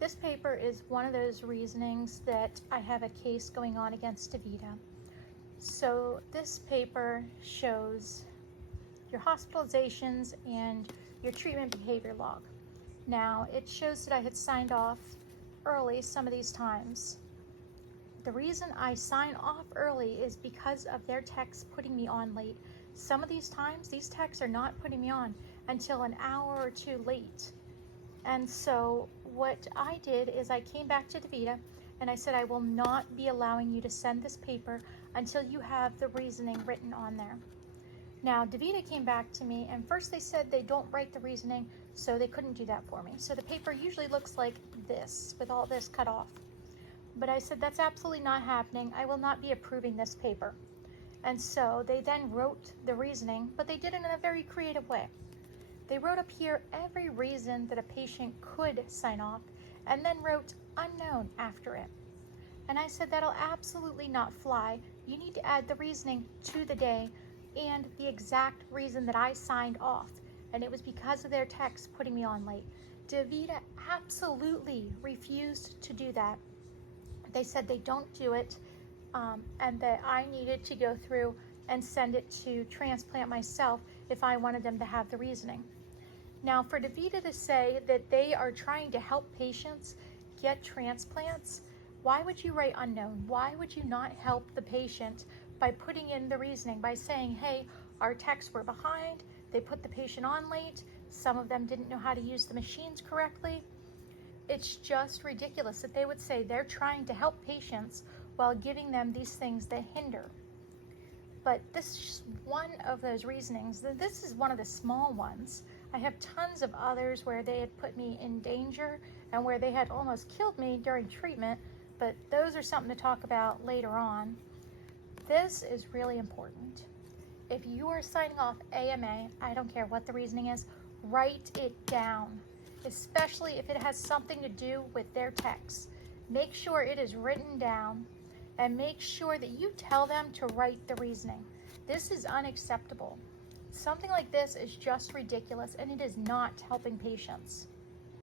This paper is one of those reasonings that I have a case going on against DaVita. So this paper shows your hospitalizations and your treatment behavior log. Now, it shows that I had signed off early some of these times. The reason I sign off early is because of their techs putting me on late. Some of these times, these techs are not putting me on until an hour or two late. And so what I did is I came back to DaVita and I said, I will not be allowing you to send this paper until you have the reasoning written on there. Now, DaVita came back to me, and first they said they don't write the reasoning, so they couldn't do that for me. So the paper usually looks like this, with all this cut off. But I said, that's absolutely not happening. I will not be approving this paper. And so they then wrote the reasoning, but they did it in a very creative way. They wrote up here every reason that a patient could sign off, and then wrote unknown after it. And I said, that'll absolutely not fly. You need to add the reasoning to the day and the exact reason that I signed off. And it was because of their text putting me on late. DaVita absolutely refused to do that. They said they don't do it, and that I needed to go through and send it to transplant myself if I wanted them to have the reasoning. Now, for DaVita to say that they are trying to help patients get transplants, why would you write unknown? Why would you not help the patient by putting in the reasoning, by saying, hey, our techs were behind, they put the patient on late, some of them didn't know how to use the machines correctly. It's just ridiculous that they would say they're trying to help patients while giving them these things that hinder. But this is just one of those reasonings. This is one of the small ones. I have tons of others where they had put me in danger and where they had almost killed me during treatment, but those are something to talk about later on. This is really important. If you are signing off AMA, I don't care what the reasoning is, write it down, especially if it has something to do with their text. Make sure it is written down and make sure that you tell them to write the reasoning. This is unacceptable. Something like this is just ridiculous, and it is not helping patients.